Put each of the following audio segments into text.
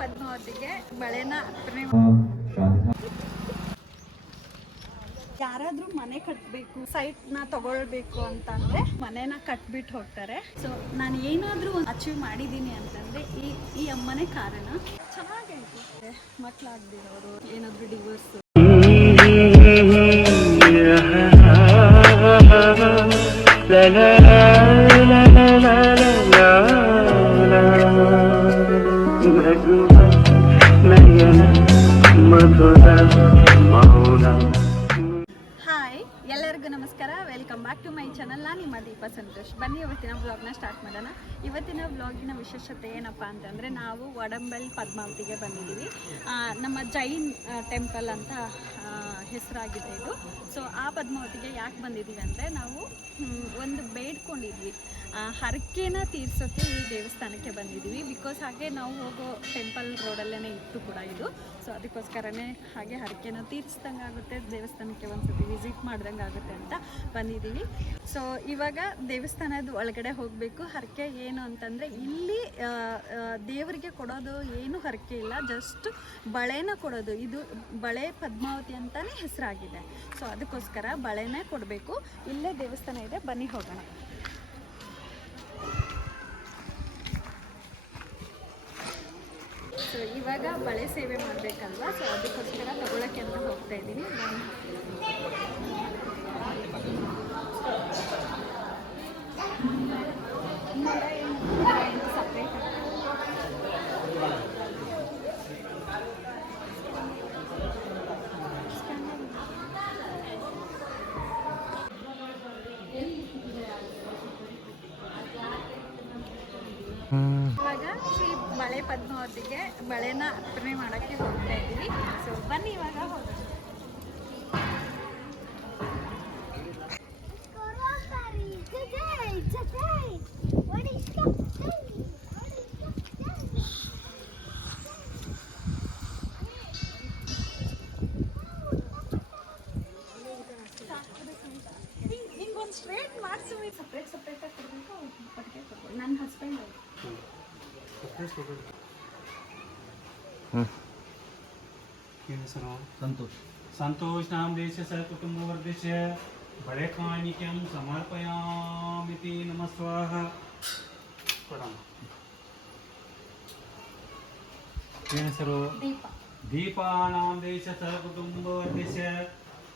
ಪದ್ಮಾವತಿಗೆ ಬಳೆನ ಅರ್ಪಣೆ ಯಾರಾದ್ರೂ ಮನೆ ಕಟ್ಟಬೇಕು ನ ತಗೊಳ್ಬೇಕು ಅಂತಂದ್ರೆ ಮನೆನ ಕಟ್ಬಿಟ್ಟು ಹೋಗ್ತಾರೆ. ಸೊ ನಾನು ಏನಾದ್ರೂ ಅಚೀವ್ ಮಾಡಿದೀನಿ ಅಂತಂದ್ರೆ ಈ ಈ ಅಮ್ಮನೇ ಕಾರಣ. ಚೆನ್ನಾಗಿ ಮಕ್ಕಳಾಗ್ದಿರೋರು ಏನಾದರೂ ಡಿವೋರ್ಸ್ ನಯನ ಮಧುರ ಮೌನ ಹಾಯ್ ಎಲ್ಲರಿಗೂ ನಮಸ್ಕಾರ. Welcome back to my channel ನಾನು ನಿಮ್ಮ ದೀಪ ಸಂತೋಷ್. ಬನ್ನಿ, ಇವತ್ತಿನ ವ್ಲಾಗ್ನ ಸ್ಟಾರ್ಟ್ ಮಾಡೋಣ. ಇವತ್ತಿನ ವ್ಲಾಗಿನ ವಿಶೇಷತೆ ಏನಪ್ಪ ಅಂತಂದರೆ, ನಾವು ವಡಂಬಲ್ ಪದ್ಮಾವತಿಗೆ ಬಂದಿದ್ದೀವಿ. ನಮ್ಮ ಜೈನ್ ಟೆಂಪಲ್ ಅಂತ ಹೆಸರಾಗಿದೆ ಇದು. ಸೊ ಆ ಪದ್ಮಾವತಿಗೆ ಯಾಕೆ ಬಂದಿದ್ದೀವಿ ಅಂದರೆ, ನಾವು ಒಂದು ಬೇಡ್ಕೊಂಡಿದ್ವಿ. ಹರಕೆನ ತೀರ್ಸೋಕ್ಕೆ ಈ ದೇವಸ್ಥಾನಕ್ಕೆ ಬಂದಿದ್ದೀವಿ. ಬಿಕಾಸ್ ಹಾಗೆ ನಾವು ಹೋಗೋ ಟೆಂಪಲ್ ರೋಡಲ್ಲೇ ಇತ್ತು ಕೂಡ ಇದು. ಸೊ ಅದಕ್ಕೋಸ್ಕರನೇ ಹಾಗೆ ಹರಕೆನ ತೀರಿಸ್ದಂಗೆ ಆಗುತ್ತೆ. ದೇವಸ್ಥಾನಕ್ಕೆ ಒಂದ್ಸತಿ ವಿಸಿಟ್ ಮಾಡ್ದಂಗೆ ಆಗುತ್ತೆ ಅಂತ ಬಂದಿದ್ದೀವಿ. ಸೊ ಇವಾಗ ದೇವಸ್ಥಾನದ ಒಳಗಡೆ ಹೋಗಬೇಕು. ಹರಕೆ ಏನು ಅಂತಂದರೆ ಇಲ್ಲಿ ದೇವರಿಗೆ ಕೊಡೋದು ಏನು ಹರಕೆ ಇಲ್ಲ. ಜಸ್ಟ್ ಬಳೆನ ಕೊಡೋದು. ಇದು ಬಳೆ ಪದ್ಮಾವತಿ ಅಂತಲೇ ಹೆಸರಾಗಿದೆ. ಸೊ ಅದಕ್ಕೋಸ್ಕರ ಬಳೆನೇ ಕೊಡಬೇಕು. ಇಲ್ಲೇ ದೇವಸ್ಥಾನ ಇದೆ. ಬನ್ನಿ ಹೋಗೋಣ. ಸೊ ಇವಾಗ ಬಳೆ ಸೇವೆ ಮಾಡಬೇಕಲ್ವಾ? ಸೊ ಅದಕ್ಕೋಸ್ಕರ ತಗೊಳಕ್ಕೆ ಅಂತ ಹೋಗ್ತಾ ಇದ್ದೀನಿ. ಬನ್ನಿ ಶ್ರೀ ಬಳೆ ಪದ್ಮಾವತಿಗೆ ಬಳೆನ ಅರ್ಪಣೆ ಮಾಡೋಕ್ಕೆ ಹೋಗ್ತಾ ಇದ್ದೀವಿ. ಸೊ ಬನ್ನಿ ಇವಾಗ ಹೋಗೋಣ. ಸ್ಟ್ರೇಟ್ ಮಾಡಿಸಿ ಸಪ್ರೇಟ್ ಸಪ್ರೇಟಾಗಿ ಕೊಡಬೇಕು ನನ್ನ ಹಸ್ಬೆಂಡ್ ಅವರು. संतोष। नाम देश कुटुंब वर्ग बड़े काणिक्यम समर्पयामी नमस्वाह दीपाणाम देश कुटुंब वर्ग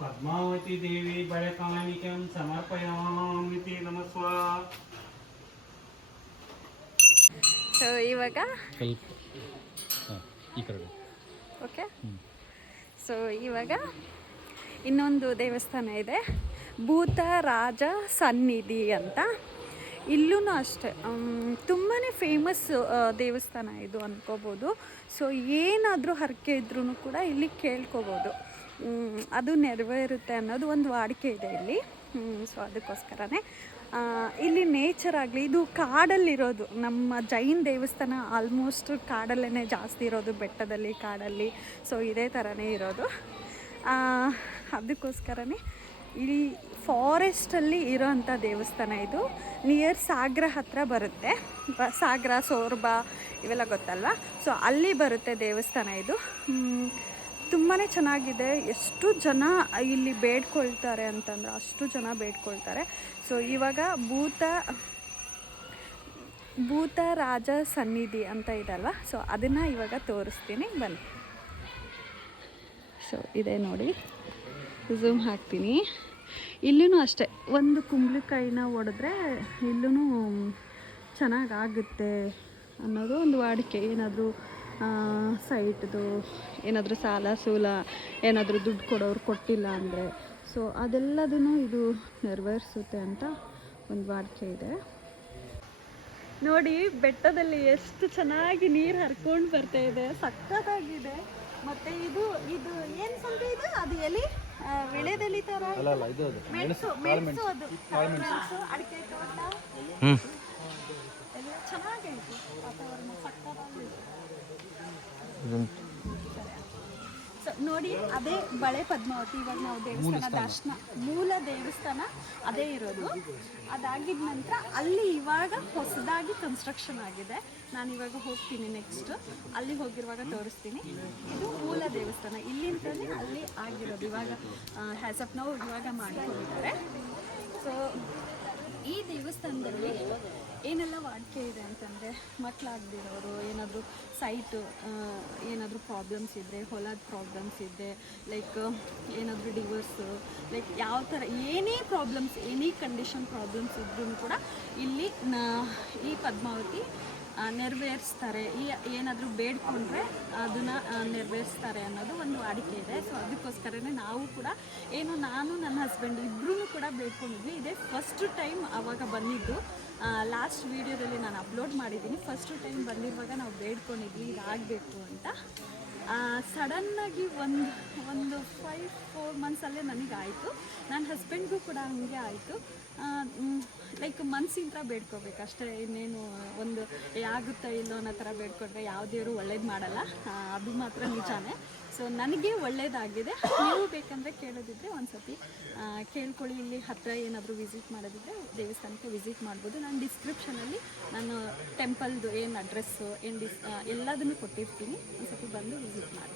पद्मावती देवी बड़े काणिक्यम समर्पयामी नमस्वाह ಸೊ ಇವಾಗ? ಓಕೆ. ಸೊ ಇವಾಗ ಇನ್ನೊಂದು ದೇವಸ್ಥಾನ ಇದೆ. ಭೂತ ರಾಜ ಸನ್ನಿಧಿ ಅಂತ. ಇಲ್ಲೂ ಅಷ್ಟೆ. ತುಂಬಾ ಫೇಮಸ್ ದೇವಸ್ಥಾನ ಇದು ಅಂದ್ಕೋಬೋದು ಸೊ ಏನಾದರೂ ಹರಕೆ ಇದ್ರೂ ಕೂಡ ಇಲ್ಲಿ ಕೇಳ್ಕೋಬೋದು. ಅದು ನೆರವೇರುತ್ತೆ ಅನ್ನೋದು ಒಂದು ವಾಡಿಕೆ ಇದೆ ಇಲ್ಲಿ. ಸೊ ಅದಕ್ಕೋಸ್ಕರನೇ. ಇಲ್ಲಿ ನೇಚರ್ ಆಗಲಿ, ಇದು ಕಾಡಲ್ಲಿರೋದು. ನಮ್ಮ ಜೈನ್ ದೇವಸ್ಥಾನ ಆಲ್ಮೋಸ್ಟ್ ಕಾಡಲ್ಲೇ ಜಾಸ್ತಿ ಇರೋದು, ಬೆಟ್ಟದಲ್ಲಿ, ಕಾಡಲ್ಲಿ. ಸೊ ಇದೇ ಥರನೇ ಇರೋದು. ಅದಕ್ಕೋಸ್ಕರನೇ ಇಲ್ಲಿ ಫಾರೆಸ್ಟಲ್ಲಿ ಇರೋವಂಥ ದೇವಸ್ಥಾನ ಇದು. ನಿಯರ್ ಸಾಗರ ಹತ್ರ ಬರುತ್ತೆ. ಬ- ಸಾಗರ, ಸೋರ್ಬಾ ಇವೆಲ್ಲ ಗೊತ್ತಲ್ವ? ಸೊ ಅಲ್ಲಿ ಬರುತ್ತೆ ದೇವಸ್ಥಾನ ಇದು. ತುಂಬಾ ಚೆನ್ನಾಗಿದೆ. ಎಷ್ಟು ಜನ ಇಲ್ಲಿ ಬೇಡ್ಕೊಳ್ತಾರೆ ಅಂತಂದ್ರೆ ಅಷ್ಟು ಜನ ಬೇಡ್ಕೊಳ್ತಾರೆ. ಸೊ ಇವಾಗ ಭೂತ ಭೂತ ರಾಜ ಸನ್ನಿಧಿ ಅಂತ ಇದಲ್ವಾ ಸೊ ಅದನ್ನು ಇವಾಗ ತೋರಿಸ್ತೀನಿ. ಬನ್ನಿ. ಸೊ ಇದೆ ನೋಡಿ. ಝೂಮ್ ಹಾಕ್ತೀನಿ. ಇಲ್ಲೂ ಅಷ್ಟೇ. ಒಂದು ಕುಂಬಳಕಾಯಿನ ಹೊಡೆದ್ರೆ ಇಲ್ಲೂ ಚೆನ್ನಾಗಾಗುತ್ತೆ ಅನ್ನೋದು ಒಂದು ವಾಡಿಕೆ. ಏನಾದರೂ ಸೈಟ್ದು ಏನಾದರೂ ಸಾಲ ಸೂಲ ಏನಾದರೂ ದುಡ್ಡು ಕೊಡೋರು ಕೊಟ್ಟಿಲ್ಲ ಅಂದರೆ. ಸೊ ಅದೆಲ್ಲದನ್ನು ಇದು ನೆರವೇರಿಸುತ್ತೆ ಅಂತ ಒಂದು ವಾಡಿಕೆ ಇದೆ. ನೋಡಿ ಬೆಟ್ಟದಲ್ಲಿ ಎಷ್ಟು ಚೆನ್ನಾಗಿ ನೀರು ಹರ್ಕೊಂಡು ಬರ್ತಾ ಇದೆ ಸಕ್ಕತ್ತಾಗಿದೆ. ಮತ್ತೆ ಇದು ಇದು ಏನ್ ಸಂತೆ ಇದು? ಅದು ಎಲಿ? ವಿಳೆದೆಲಿ ತರ ಮೆಣಸು ಮೆಣಸು ಅದು. ಮೆಣಸು ಅಡಿಕೆ ತೋಟ ಎಲ್ಲ ಚೆನ್ನಾಗೈತೆ ವಾತಾವರಣ ಸಕ್ಕತ್ತಾಗಿದೆ ಸೊ ನೋಡಿ ಅದೇ ಬಳೆ ಪದ್ಮಾವತಿ ಇವಾಗ ನಾವು ದೇವಸ್ಥಾನ ದರ್ಶನ ಮೂಲ ದೇವಸ್ಥಾನ ಅದೇ ಇರೋದು. ಅದಾಗಿದ ನಂತರ ಅಲ್ಲಿ ಇವಾಗ ಹೊಸದಾಗಿ ಕನ್ಸ್ಟ್ರಕ್ಷನ್ ಆಗಿದೆ. ನಾನು ಇವಾಗ ಹೋಗ್ತೀನಿ ನೆಕ್ಸ್ಟ್ ಅಲ್ಲಿ ಹೋಗಿರುವಾಗ ತೋರಿಸ್ತೀನಿ. ಇದು ಮೂಲ ದೇವಸ್ಥಾನ. ಇಲ್ಲಿಂದಲೇ ಅಲ್ಲಿ ಆಗಿರೋದು. ಇವಾಗ ಹ್ಯಾಸ್ ಆಫ್ ನಾವು ಇವಾಗ ಮಾಡ್ಕೊಂಡಿದ್ದಾರೆ. ಸೊ ಏನೆಲ್ಲ ವಾಡಿಕೆ ಇದೆ ಅಂತಂದರೆ ಮಕ್ಕಳಾಗದಿರೋರು ಏನಾದರೂ ಸೈಟು ಏನಾದರೂ ಪ್ರಾಬ್ಲಮ್ಸ್ ಇದ್ದರೆ ಹೊಲದ ಪ್ರಾಬ್ಲಮ್ಸ್ ಇದ್ದರೆ ಲೈಕ್ ಏನಾದರೂ ಡಿವೋರ್ಸು ಲೈಕ್ ಯಾವ ಥರ ಏನೇ ಪ್ರಾಬ್ಲಮ್ಸ್ ಎನಿ ಕಂಡೀಷನ್ ಪ್ರಾಬ್ಲಮ್ಸ್ ಇದ್ರೂ ಕೂಡ ಇಲ್ಲಿ ಈ ಪದ್ಮಾವತಿ ನೆರವೇರಿಸ್ತಾರೆ. ಈ ಏನಾದರೂ ಬೇಡ್ಕೊಂಡ್ರೆ ಅದನ್ನು ನೆರವೇರಿಸ್ತಾರೆ ಅನ್ನೋದು ಒಂದು ವಾಡಿಕೆ ಇದೆ. ಸೊ ಅದಕ್ಕೋಸ್ಕರನೇ ನಾವು ಕೂಡ ಏನು ನಾನು, ನನ್ನ ಹಸ್ಬೆಂಡ್ ಇಬ್ಬರೂ ಕೂಡ ಬೇಡ್ಕೊಂಡಿದ್ವಿ. ಇದೇ ಫಸ್ಟ್ ಟೈಮ್ ಆವಾಗ ಬಂದಿದ್ದು. ಲಾಸ್ಟ್ ವೀಡಿಯೋದಲ್ಲಿ ನಾನು ಅಪ್ಲೋಡ್ ಮಾಡಿದ್ದೀನಿ. ಫಸ್ಟ್ ಟೈಮ್ ಬಂದಿರುವಾಗ ನಾವು ಬೇಡ್ಕೊಂಡಿದ್ವಿ, ಇದಾಗಬೇಕು ಅಂತ. ಸಡನ್ನಾಗಿ ಒಂದು ಒಂದು ಫೈವ್ ಫೋರ್ ಮಂತ್ಸಲ್ಲೇ ನನಗಾಯಿತು. ನನ್ನ ಹಸ್ಬೆಂಡ್ಗೂ ಕೂಡ ಹಂಗೆ ಆಯಿತು. ಲೈಕ್ ಮನಸ್ಸಿಂದ ಬೇಡ್ಕೋಬೇಕು. ಅಷ್ಟೇ, ಇನ್ನೇನು, ಒಂದು ಆಗುತ್ತಾ ಇಲ್ಲೋ ಅನ್ನೋ ಥರ ಬೇಡ್ಕೊಂಡ್ರೆ ಯಾವುದೇವರು ಒಳ್ಳೇದು ಮಾಡಲ್ಲ. ಅದು ಮಾತ್ರ ನಿಜಾನೇ. ಸೊ ನನಗೆ ಒಳ್ಳೇದಾಗಿದೆ. ನೀವು ಬೇಕಂದರೆ ಕೇಳೋದಿದ್ರೆ ಒಂದು ಸತಿ ಕೇಳ್ಕೊಳ್ಳಿ. ಇಲ್ಲಿ ಹತ್ತಿರ ಏನಾದರೂ ವಿಸಿಟ್ ಮಾಡೋದಿದ್ರೆ ದೇವಸ್ಥಾನಕ್ಕೆ ವಿಸಿಟ್ ಮಾಡ್ಬೋದು. ನಾನು ಡಿಸ್ಕ್ರಿಪ್ಷನಲ್ಲಿ ನಾನು ಟೆಂಪಲ್ದು ಏನು ಅಡ್ರೆಸ್ಸು ಏನು ಡಿಸ್ ಎಲ್ಲದನ್ನು ಕೊಟ್ಟಿರ್ತೀನಿ. ಒಂದು ಸತಿ ಬಂದು ವಿಸಿಟ್ ಮಾಡಿ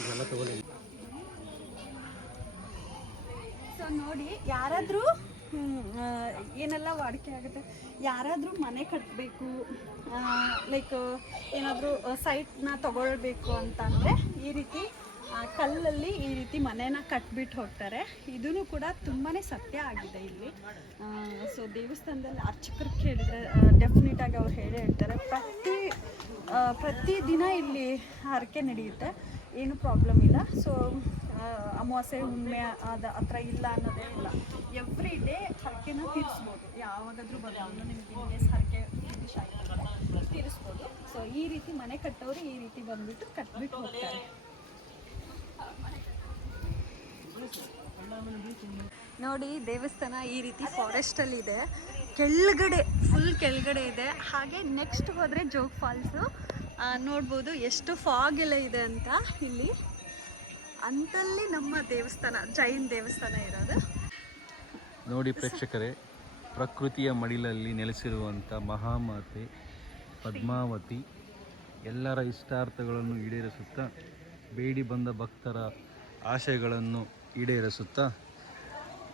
ಇದೆಲ್ಲ ತಗೊಳ್ಳಿ ನೋಡಿ, ಯಾರಾದರೂ ಏನೆಲ್ಲ ವಾಡಿಕೆ ಆಗುತ್ತೆ, ಯಾರಾದರೂ ಮನೆ ಕಟ್ಟಬೇಕು ಲೈಕ್ ಏನಾದರೂ ಸೈಟ್ನ ತಗೊಳ್ಬೇಕು ಅಂತಂದರೆ ಈ ರೀತಿ ಕಲ್ಲಲ್ಲಿ ಈ ರೀತಿ ಮನೆನ ಕಟ್ಬಿಟ್ಟು ಹೋಗ್ತಾರೆ. ಇದೂ ಕೂಡ ತುಂಬಾ ಸತ್ಯ ಆಗಿದೆ ಇಲ್ಲಿ. ಸೊ ದೇವಸ್ಥಾನದಲ್ಲಿ ಅರ್ಚಕರು ಕೇಳಿದರೆ ಡೆಫಿನೆಟಾಗಿ ಅವ್ರು ಹೇಳೇ ಹೇಳ್ತಾರೆ, ಪ್ರತಿ ಪ್ರತಿ ದಿನ ಇಲ್ಲಿ ಹರಕೆ ನಡೆಯುತ್ತೆ, ಏನು ಪ್ರಾಬ್ಲಮ್ ಇಲ್ಲ. ಸೊ ಅಮಾವಾಸ್ಯೆ, ಹುಣ್ಣಿಮೆ ಅದ ಹತ್ರ ಇಲ್ಲ ಅನ್ನೋದೇ ಇಲ್ಲ. ಎವ್ರಿ ಡೇ ಹರಕೆನ ತೀರಿಸ್ಬೋದು. ಯಾವಾಗಾದ್ರೂ ಬರೋದು ನಿಮ್ಗೆ ಇನ್ಕೇಸ್ ಹರಕೆ ತೀರಿಸ್ಬೋದು. ಸೊ ಈ ರೀತಿ ಮನೆ ಕಟ್ಟೋರು ಈ ರೀತಿ ಬಂದ್ಬಿಟ್ಟು ಕಟ್ಬಿಟ್ಟು ಹೋಗ್ತಾರೆ. ನೋಡಿ, ದೇವಸ್ಥಾನ ಈ ರೀತಿ ಫಾರೆಸ್ಟಲ್ಲಿ ಇದೆ. ಕೆಳಗಡೆ ಫುಲ್ ಕೆಳಗಡೆ ಇದೆ. ಹಾಗೆ ನೆಕ್ಸ್ಟ್ ಹೋದರೆ ಜೋಗ್ ಫಾಲ್ಸು ನೋಡ್ಬೋದು ಎಷ್ಟು ಫಾಗ್ ಎಲ್ಲ ಇದೆ ಅಂತ ಇಲ್ಲಿ. ಅಂತಲ್ಲಿ ನಮ್ಮ ದೇವಸ್ಥಾನ, ಜೈನ್ ದೇವಸ್ಥಾನ ಇರೋದು. ನೋಡಿ ಪ್ರೇಕ್ಷಕರೇ, ಪ್ರಕೃತಿಯ ಮಡಿಲಲ್ಲಿ ನೆಲೆಸಿರುವಂಥ ಮಹಾಮಾತೆ, ಪದ್ಮಾವತಿ, ಎಲ್ಲರ ಇಷ್ಟಾರ್ಥಗಳನ್ನು ಈಡೇರಿಸುತ್ತಾ, ಬೇಡಿ ಬಂದ ಭಕ್ತರ ಆಶಯಗಳನ್ನು ಈಡೇರಿಸುತ್ತಾ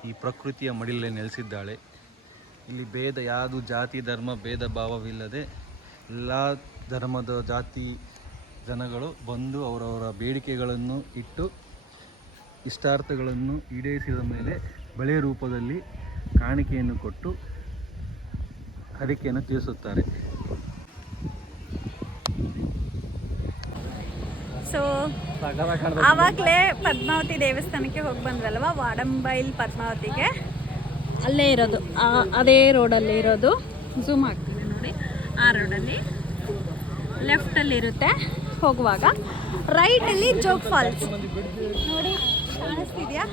ಈ ಪ್ರಕೃತಿಯ ಮಡಿಲಲ್ಲಿ ನೆಲೆಸಿದ್ದಾಳೆ. ಇಲ್ಲಿ ಭೇದ ಯಾವುದು, ಜಾತಿ, ಧರ್ಮ, ಭೇದ ಭಾವವಿಲ್ಲದೆ, ಎಲ್ಲ ಧರ್ಮದ ಜಾತಿ ಜನಗಳು ಬಂದು ಅವರವರ ಬೇಡಿಕೆಗಳನ್ನು ಇಟ್ಟು ಇಷ್ಟಾರ್ಥಗಳನ್ನು ಈಡೇರಿಸಿದ ಮೇಲೆ ಬಳೆ ರೂಪದಲ್ಲಿ ಕಾಣಿಕೆಯನ್ನು ಕೊಟ್ಟು ಹರಿಕೆಯನ್ನು ತಿಳಿಸುತ್ತಾರೆ. ಸೊ ಆವಾಗಲೇ ಪದ್ಮಾವತಿ ದೇವಸ್ಥಾನಕ್ಕೆ ಹೋಗಿ ಬಂದ್ವಲ್ವ? ವಾಡಂಬೈಲ್ ಪದ್ಮಾವತಿಗೆ? ಅಲ್ಲೇ ಇರೋದು. ಆ- ಅದೇ ರೋಡಲ್ಲಿ ಇರೋದು. ಝೂಮ್ ಆಗ್ತಿದೆ ನೋಡಿ. ಆ ರೋಡಲ್ಲಿ. ಲೆಫ್ಟಲ್ಲಿ ಇರುತ್ತೆ. ಹೋಗುವಾಗ ರೈಟಲ್ಲಿ ಜೋಗ್ ಫಾಲ್ಸ್. ನೋಡಿ, ಕಾಣಿಸ್ತಿದ್ಯಾ?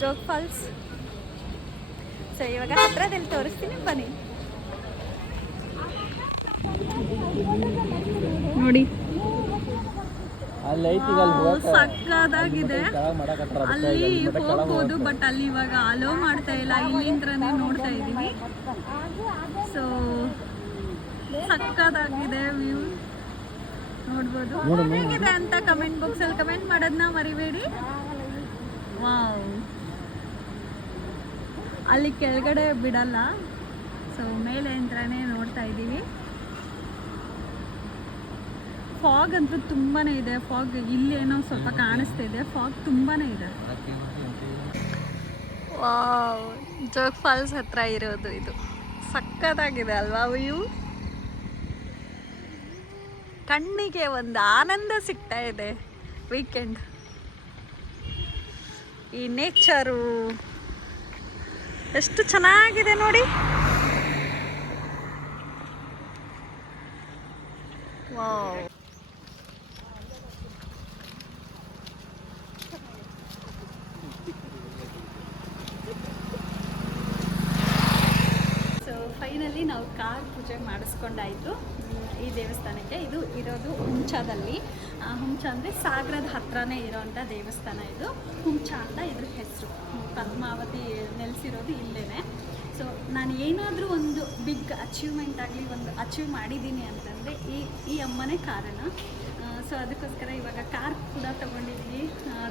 ಜೋಗ್ ಫಾಲ್ಸ್. ಸೊ ಇವಾಗ ಹತ್ರದಲ್ಲಿ ತೋರಿಸ್ತೀನಿ, ಬನ್ನಿ. ನೋಡಿ. ಸಕ್ಕದಾಗಿದೆ. ಅಲ್ಲಿ ಹೋಗ್ಬೋದು, ಬಟ್ ಅಲ್ಲಿ ಇವಾಗ ಅಲೋ ಮಾಡ್ತಾ ಇಲ್ಲ. ಇಲ್ಲಿಂದ್ರನೇ ನೋಡ್ತಾ ಇದ್ದೀನಿ. ಸೊ ಸಕ್ಕದಾಗಿದೆ ವ್ಯೂ. ನೋಡ್ಬೋದು. ಹೇಗಿದೆ ಅಂತ ಕಮೆಂಟ್ ಬಾಕ್ಸ್ ಅಲ್ಲಿ ಕಮೆಂಟ್ ಮಾಡೋದನ್ನ ಮರಿಬೇಡಿ. ವಾವ್ ಅಲ್ಲಿ ಕೆಳಗಡೆ ಬಿಡಲ್ಲ. ಸೊ ಮೇಲೆ ಅಂತಾನೆ ನೋಡ್ತಾ ಇದ್ದೀವಿ. ಫಾಗ್ ಅಂತೂ ತುಂಬಾನೇ ಇದೆ. ಫಾಗ್ ಇಲ್ಲಿ ಏನೋ ಸ್ವಲ್ಪ ಕಾಣಿಸ್ತಾ ಇದೆ. ಫಾಗ್ ತುಂಬಾನೇ ಇದೆ. ವಾವ್ ಜೋಗ್ ಫಾಲ್ಸ್ ಹತ್ರ ಇರೋದು ಇದು. ಸಕ್ಕತ್ತಾಗಿದೆ ಅಲ್ವಾ ವ್ಯೂ? ಕಣ್ಣಿಗೆ ಒಂದು ಆನಂದ ಸಿಗ್ತಾ ಇದೆ ವೀಕೆಂಡ್ ಈ ನೇಚರು ಎಷ್ಟು ಚೆನ್ನಾಗಿದೆ ನೋಡಿ. ಸೊ ಫೈನಲಿ ನಾವು ಕಾರ್ ಪೂಜೆ ಮಾಡಿಸ್ಕೊಂಡಾಯಿತು. ದೇವಸ್ಥಾನಕ್ಕೆ. ಇದು ಇರೋದು ಹುಂಚಾದಲ್ಲಿ. ಹುಂಚ ಅಂದರೆ ಸಾಗರದ ಹತ್ರನೇ ಇರೋವಂಥ ದೇವಸ್ಥಾನ ಇದು. ಹುಂಚ ಅಂತ ಇದ್ರ ಹೆಸರು. ಪದ್ಮಾವತಿ ನೆಲೆಸಿರೋದು ಇಲ್ಲೇ ಸೊ ನಾನು ಏನಾದರೂ ಒಂದು ಬಿಗ್ ಅಚೀವ್ಮೆಂಟ್ ಆಗಲಿ, ಒಂದು ಅಚೀವ್ ಮಾಡಿದ್ದೀನಿ ಅಂತಂದರೆ ಈ ಈ ಅಮ್ಮನೇ ಕಾರಣ. ಸೊ ಅದಕ್ಕೋಸ್ಕರ ಇವಾಗ ಕಾರ್ ಕೂಡ ತೊಗೊಂಡಿದ್ವಿ.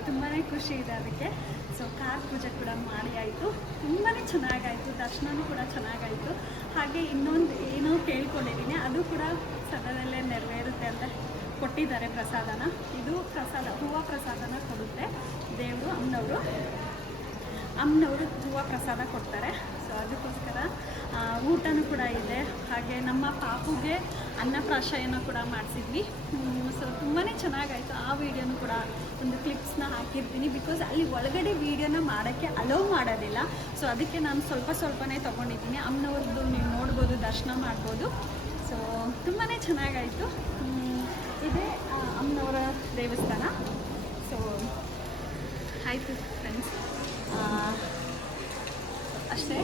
ತುಂಬಾ ಖುಷಿ ಇದೆ ಅದಕ್ಕೆ. ಸೊ ಕಾರ್ ಪೂಜೆ ಕೂಡ ಮಾಡಿ ಆಯಿತು. ತುಂಬಾ ಚೆನ್ನಾಗಾಯಿತು. ದರ್ಶನವೂ ಕೂಡ ಚೆನ್ನಾಗಾಯಿತು. ಹಾಗೆ ಇನ್ನೊಂದು ಏನೋ ಕೇಳ್ಕೊಂಡಿದ್ದೀನಿ. ಅದು ಕೂಡ ಸದನಲ್ಲೇ ನೆರವೇರುತ್ತೆ ಅಂತ ಕೊಟ್ಟಿದ್ದಾರೆ ಪ್ರಸಾದನ. ಇದು ಪ್ರಸಾದ, ಹೂವು ಪ್ರಸಾದನ ಕೊಡುತ್ತೆ. ದೇವರು ಅಮ್ಮನವರು ಅಮ್ಮನವರು ಹೂವು ಪ್ರಸಾದ ಕೊಡ್ತಾರೆ. ಸೊ ಅದಕ್ಕೋಸ್ಕರ ಊಟನೂ ಕೂಡ ಇದೆ. ಹಾಗೆ ನಮ್ಮ ಪಾಪುಗೆ ಅನ್ನಪ್ರಾಶಯನ ಕೂಡ ಮಾಡಿಸಿದ್ವಿ. ಸೊ ತುಂಬಾ ಚೆನ್ನಾಗಾಯಿತು. ಆ ವಿಡಿಯೋನು ಕೂಡ ಒಂದು ಕ್ಲಿಪ್ಸ್ನ ಹಾಕಿರ್ತೀನಿ. ಬಿಕಾಸ್ ಅಲ್ಲಿ ಒಳಗಡೆ ವೀಡಿಯೋನ ಮಾಡೋಕ್ಕೆ ಅಲೋವ್ ಮಾಡೋದಿಲ್ಲ. ಸೊ ಅದಕ್ಕೆ ನಾನು ಸ್ವಲ್ಪ ಸ್ವಲ್ಪನೇ ತೊಗೊಂಡಿದ್ದೀನಿ. ಅಮ್ಮನವ್ರದ್ದು ನೀವು ನೋಡ್ಬೋದು, ದರ್ಶನ ಮಾಡ್ಬೋದು. ತುಂಬಾ ಚೆನ್ನಾಗಾಯಿತು. ಇದೇ ಅಮ್ಮನವರ ದೇವಸ್ಥಾನ. ಸೊ ಆಯಿತು ಫ್ರೆಂಡ್ಸ್ ಅಷ್ಟೇ.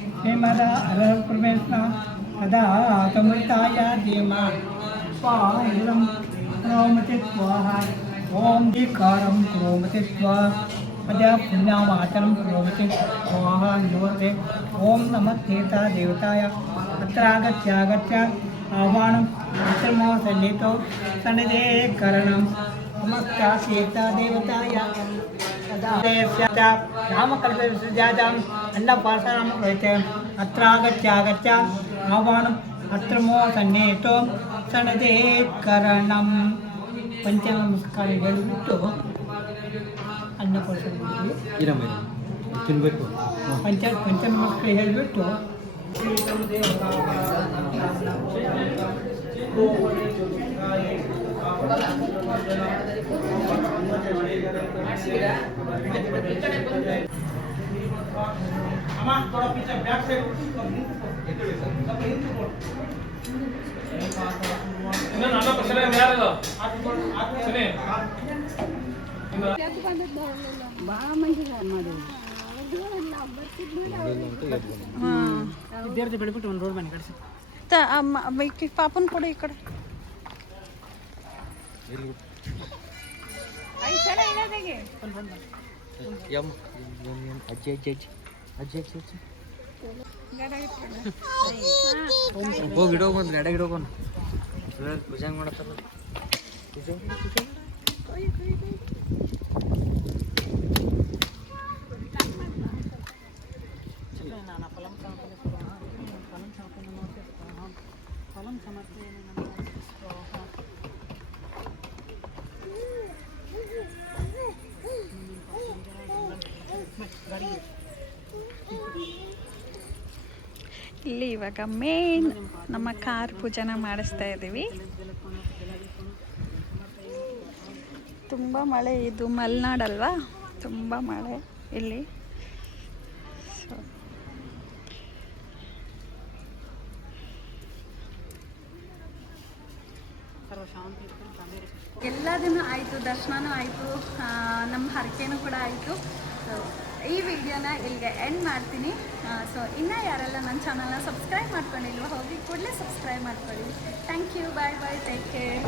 श्रीमद अरपरमेश्वर सदा समृताय धीमः स्वाहा करोमि स्वाहा ॐ ईकारं करोमि स्वाहा पद पुण्यावाचनं करोमि स्वाहा निवर्ते ॐ नमः तीर्था देवताय अत्र आगत्य आगत्य आह्वानं मित्रमो सन्निधौ सन्निधे करणं नमस्ता सीता देवताय रामकल्पविसर्जाताम् अन्नपासनं कृते अत्र आगत्य आगत्य आह्वानम् अत्र मो सन्निहितो सन्निधे ಕರಣಂ ಪಂಚ ನಮಸ್ಕಾರ ಹೇಳಿಬಿಟ್ಟು ಅನ್ನ అమ్మా త్వర పిచ్చ బ్యాక్ సైడ్ అన్న పక్కనే మేరగా బాగా మంచిగా ಅಜ್ಜಿ ಅಜ್ಜಿ ಅಜ್ಜಿ ಅಜ್ಜಿ ಅಜ್ಜಿ ಅಜ್ಜಿ ಹೋಗಿ ಇಡೋ ಬಂದು ಗಾಡಿ ಇಡೋ ಬಂದು ಪೂಜೆ ಹೆಂಗೆ ಮಾಡತ್ತಾರ ಪೂಜೆ ಇಲ್ಲಿ ಇವಾಗ ಮೇನ್ ನಮ್ಮ ಕಾರ್ ಪೂಜೆನ ಮಾಡಿಸ್ತಾ ಇದ್ದೀವಿ. ತುಂಬ ಮಳೆ, ಇದು ಮಲೆನಾಡಲ್ವಾ? ತುಂಬ ಮಳೆ ಇಲ್ಲಿ. ಸೊ ಎಲ್ಲದನ್ನು ಆಯಿತು, ದರ್ಶನನೂ ಆಯಿತು ನಮ್ಮ ಹರಕೆನೂ ಕೂಡ ಆಯಿತು. ಈ ವಿಡಿಯೋನ ಇಲ್ಲಿಗೆ ಎಂಡ್ ಮಾಡ್ತೀನಿ. ಸೊ ಇನ್ನೂ ಯಾರೆಲ್ಲ ನನ್ನ ಚಾನಲ್ನ ಸಬ್ಸ್ಕ್ರೈಬ್ ಮಾಡ್ಕೊಂಡಿಲ್ವ, ಹೋಗಿ ಕೂಡಲೇ ಸಬ್ಸ್ಕ್ರೈಬ್ ಮಾಡ್ಕೊಳ್ಳಿ. Thank you bye bye take care